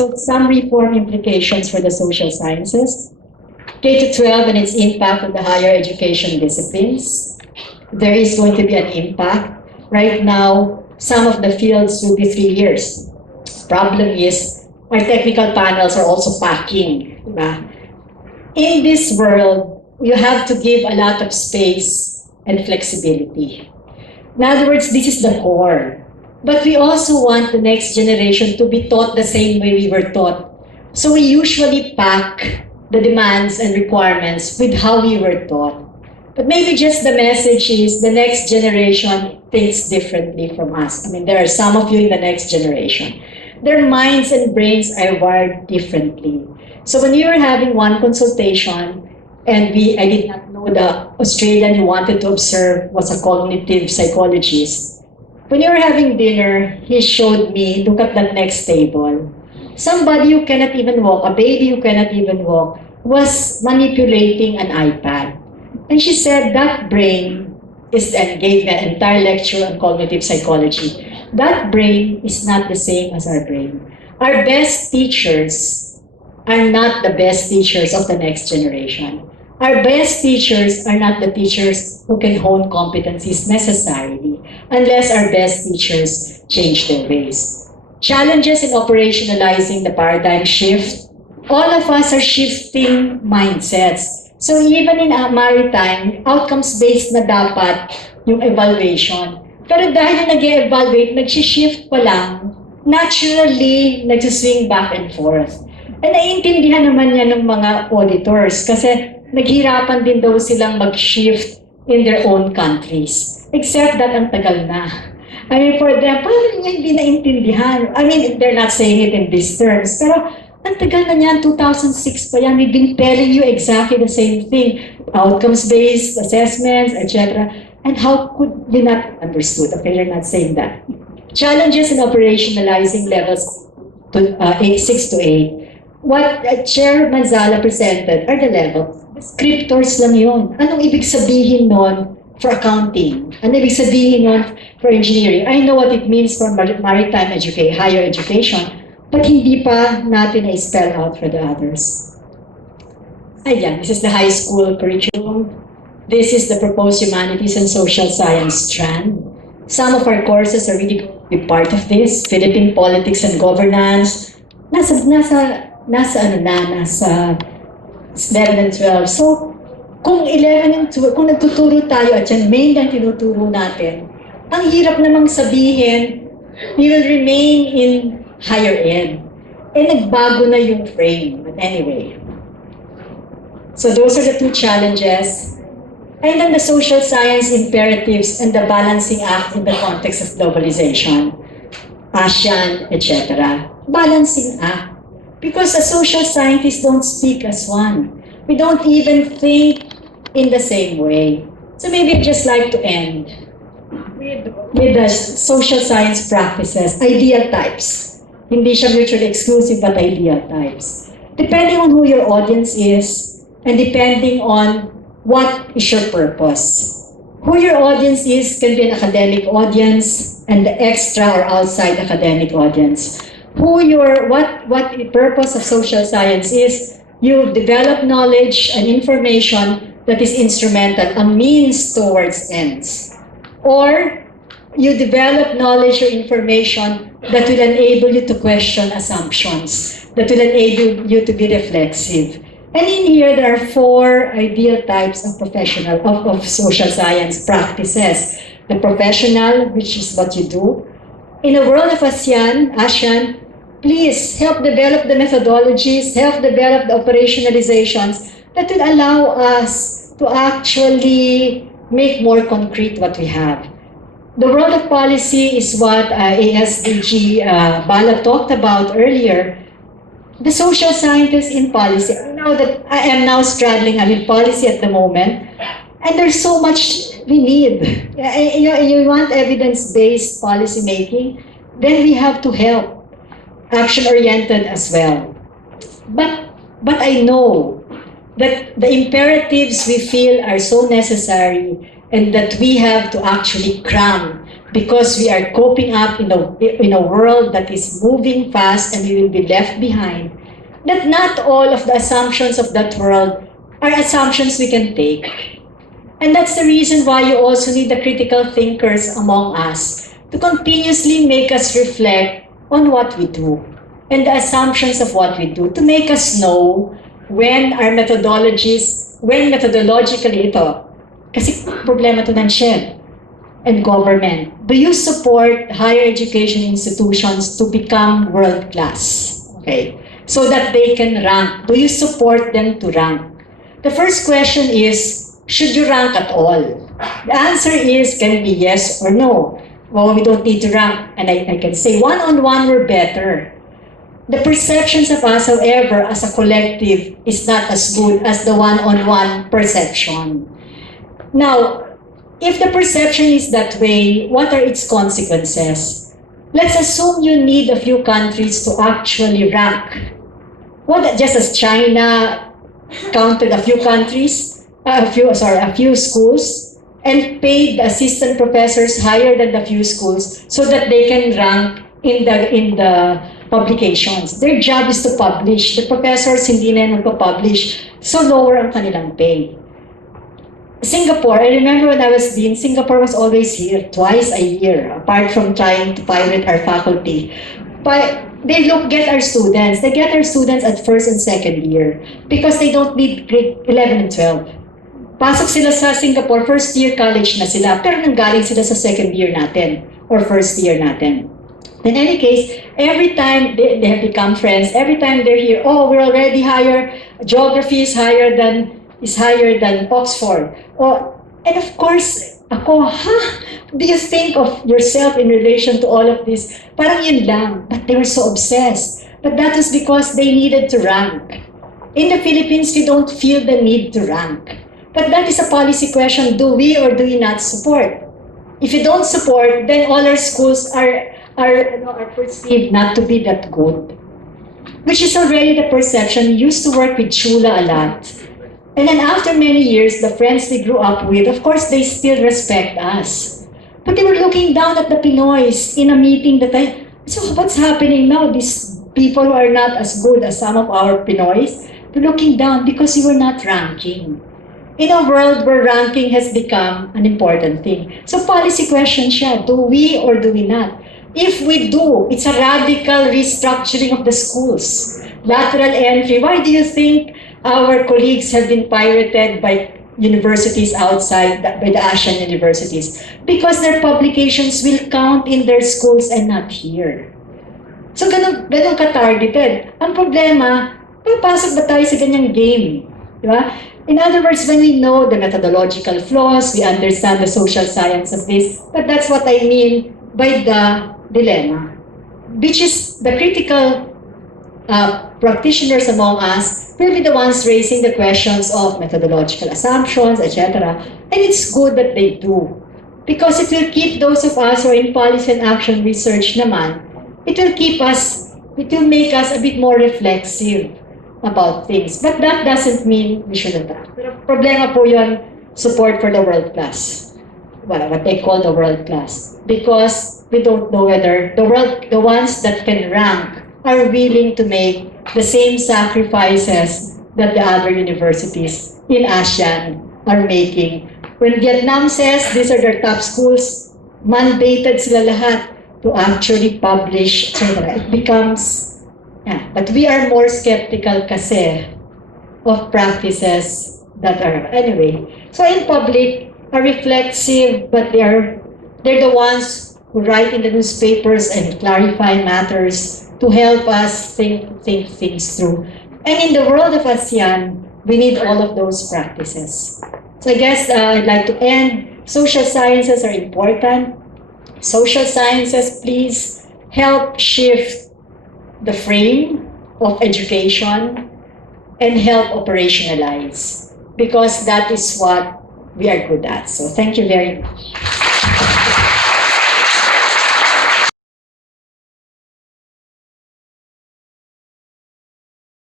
So some reform implications for the social sciences. K-12 and its impact on the higher education disciplines. There is going to be an impact. Right now, some of the fields will be 3 years. Problem is, our technical panels are also packing. Diba? In this world, you have to give a lot of space and flexibility. In other words, this is the core. But we also want the next generation to be taught the same way we were taught. So we usually pack the demands and requirements with how we were taught. But maybe just the message is the next generation thinks differently from us. I mean, there are some of you in the next generation. Their minds and brains are wired differently. So when we were having one consultation, and I did not know the Australian who wanted to observe was a cognitive psychologist. When you were having dinner, he showed me, look at that next table. Somebody who cannot even walk, a baby who cannot even walk, was manipulating an iPad. And she said that brain is, and gave me an entire lecture on cognitive psychology. That brain is not the same as our brain. Our best teachers are not the best teachers of the next generation. Our best teachers are not the teachers who can hone competencies necessarily, unless our best teachers change their ways. Challenges in operationalizing the paradigm shift. All of us are shifting mindsets. So even in maritime, outcomes-based na dapat yung evaluation. Pero dahil nag-evaluate, nag-shift pa lang, naturally, nag-swing back and forth. And naiintindihan naman yan ng mga auditors kasi naghirapan din daw silang mag-shift in their own countries. Except that ang tagal na. I mean, for them, parang niya hindi naintindihan. I mean, they're not saying it in these terms. Pero ang tagal na niyan, 2006 pa yan. We've been telling you exactly the same thing. Outcomes-based assessments, etc. And how could we not understood? Okay, you're not saying that. Challenges in operationalizing levels to 6 to 8. What Chair Manzala presented are the levels. Descriptors lang yun. Anong ibig sabihin nun for accounting? Anong ibig sabihin nun for engineering? I know what it means for maritime education, higher education, but hindi pa natin na-spell out for the others. Ayan, this is the high school curriculum. This is the proposed humanities and social science strand. Some of our courses are really going to be part of this. Philippine politics and governance. Nasa 11 and 12. So, kung 11 and 12, kung nagtuturo tayo at yan main lang tinuturo natin, ang hirap namang sabihin, we will remain in higher ed. Eh, nagbago na yung frame. But anyway. So those are the two challenges. And then the social science imperatives and the balancing act in the context of globalization. ASEAN, etc. Balancing act. Because the social scientists don't speak as one. We don't even think in the same way. So maybe I'd just like to end with the social science practices, ideal types. Hindi siya mutually exclusive, but ideal types. Depending on who your audience is, and depending on what is your purpose. Who your audience is can be an academic audience, and the extra or outside academic audience. What the purpose of social science is, you develop knowledge and information that is instrumental, a means towards ends. Or you develop knowledge or information that will enable you to question assumptions, that will enable you to be reflexive. And in here, there are 4 ideal types of of social science practices. The professional, which is what you do. In a world of ASEAN, please help develop the methodologies, help develop the operationalizations that will allow us to actually make more concrete what we have. The world of policy is what ASDG Bala talked about earlier. The social scientists in policy. I am now straddling, I'm in policy at the moment, and there's so much we need. You want evidence-based policy making, then we have to help. Action-oriented as well. But I know that the imperatives we feel are so necessary and that we have to actually cram because we are coping up in a world that is moving fast and we will be left behind, that not all of the assumptions of that world are assumptions we can take. And that's the reason why you also need the critical thinkers among us to continuously make us reflect on what we do and the assumptions of what we do, to make us know when our methodologies, when methodologically ito, kasi problema to ng SHED and government. Do you support higher education institutions to become world-class? Okay, so that they can rank. Do you support them to rank? The first question is, should you rank at all? The answer is, can be yes or no. Well, we don't need to rank. And I can say one-on-one we're better. The perceptions of us, however, as a collective is not as good as the one-on-one perception. Now, if the perception is that way, what are its consequences? Let's assume you need a few countries to actually rank. What, just as China counted a few countries, a few schools, and paid the assistant professors higher than the few schools so that they can rank in the publications. Their job is to publish. The professors hindi na magpa-publish, so lower ang kanilang pay. Singapore, I remember when I was dean, Singapore was always here twice a year, apart from trying to pirate our faculty. But they get our students. They get our students at first and second year because they don't need grade 11 and 12. Pasok sila sa Singapore, first year college na sila, pero nanggaling sila sa second year natin or first year natin. In any case, every time they have become friends, every time they're here, oh, we're already higher, geography is higher than Oxford. Oh, and of course, ako, do you think of yourself in relation to all of this? Parang yun lang, but they were so obsessed. But that was because they needed to rank. In the Philippines, we don't feel the need to rank. But that is a policy question, do we or do we not support? If you don't support, then all our schools are perceived not to be that good. Which is already the perception. We used to work with Chula a lot. And then after many years, the friends we grew up with, of course, they still respect us. But they were looking down at the Pinoys in a meeting so what's happening now? These people who are not as good as some of our Pinoys, they're looking down because you were not ranking. In a world where ranking has become an important thing. So policy question siya, do we or do we not? If we do, it's a radical restructuring of the schools. Lateral entry. Why do you think our colleagues have been pirated by universities outside, by the ASEAN universities? Because their publications will count in their schools and not here. So ganun ka-targeted. Ang problema, papasok ba tayo sa ganyang game? Diba? In other words, when we know the methodological flaws, we understand the social science of this, but that's what I mean by the dilemma, which is the critical practitioners among us will be the ones raising the questions of methodological assumptions, etc. And it's good that they do, because it will keep those of us who are in policy and action research naman, it will make us a bit more reflexive about things. But that doesn't mean we shouldn't rank. Pero problema po yun, support for the world class. Well, what they call the world class. Because we don't know whether the ones that can rank are willing to make the same sacrifices that the other universities in ASEAN are making. When Vietnam says these are their top schools, mandated sila lahat to actually publish, etc. It becomes, but we are more skeptical kasi of practices that are, anyway. So in public, are reflexive, but they're the ones who write in the newspapers and clarify matters to help us think things through. And in the world of ASEAN, we need all of those practices. So I guess I'd like to end. Social sciences are important. Social sciences, please help shift the frame of education and help operationalize, because that is what we are good at. So thank you very much.